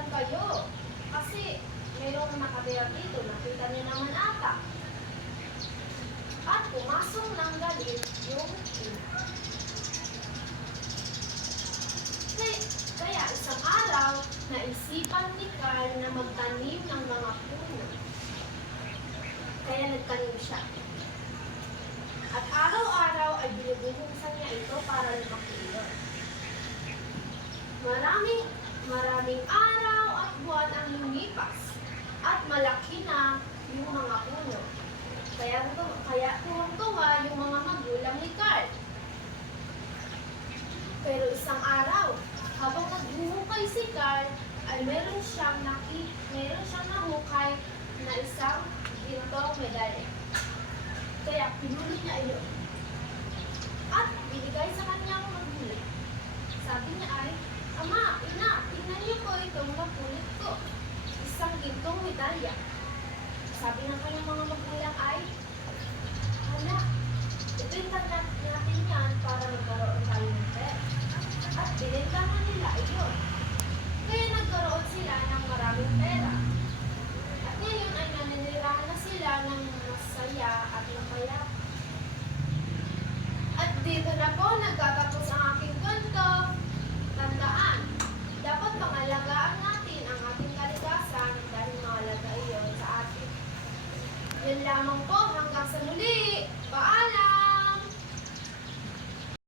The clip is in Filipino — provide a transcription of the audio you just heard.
lang kayo. Kasi mayroong nakatira dito, nakita niyo naman ata. At pumasok ng galit yung ina. Kaya isang araw, naisipan ni Carl na magtanim ng mga puno. Kaya nagtanim siya. At araw-araw ay binubuhusan niya ito para lumaki ito. Maraming araw at buwan ang lumipas at malaki na yung mga puno. Kaya tuwang-tuwa yung mga magulang ni Carl. Pero isang araw, habang naghuhukay si Carl, ay meron siyang nahukay na isang gintong medalya. Kaya pinuli niya iyon. At binigay sa kanyang magulang. Sabi niya ay, Ama, Ina, tingnan niyo po itong napulot ko. Isang gintong medalya. Sabi ng kanyang mga magulang ay, Hala, ibenta natin yan para magkaroon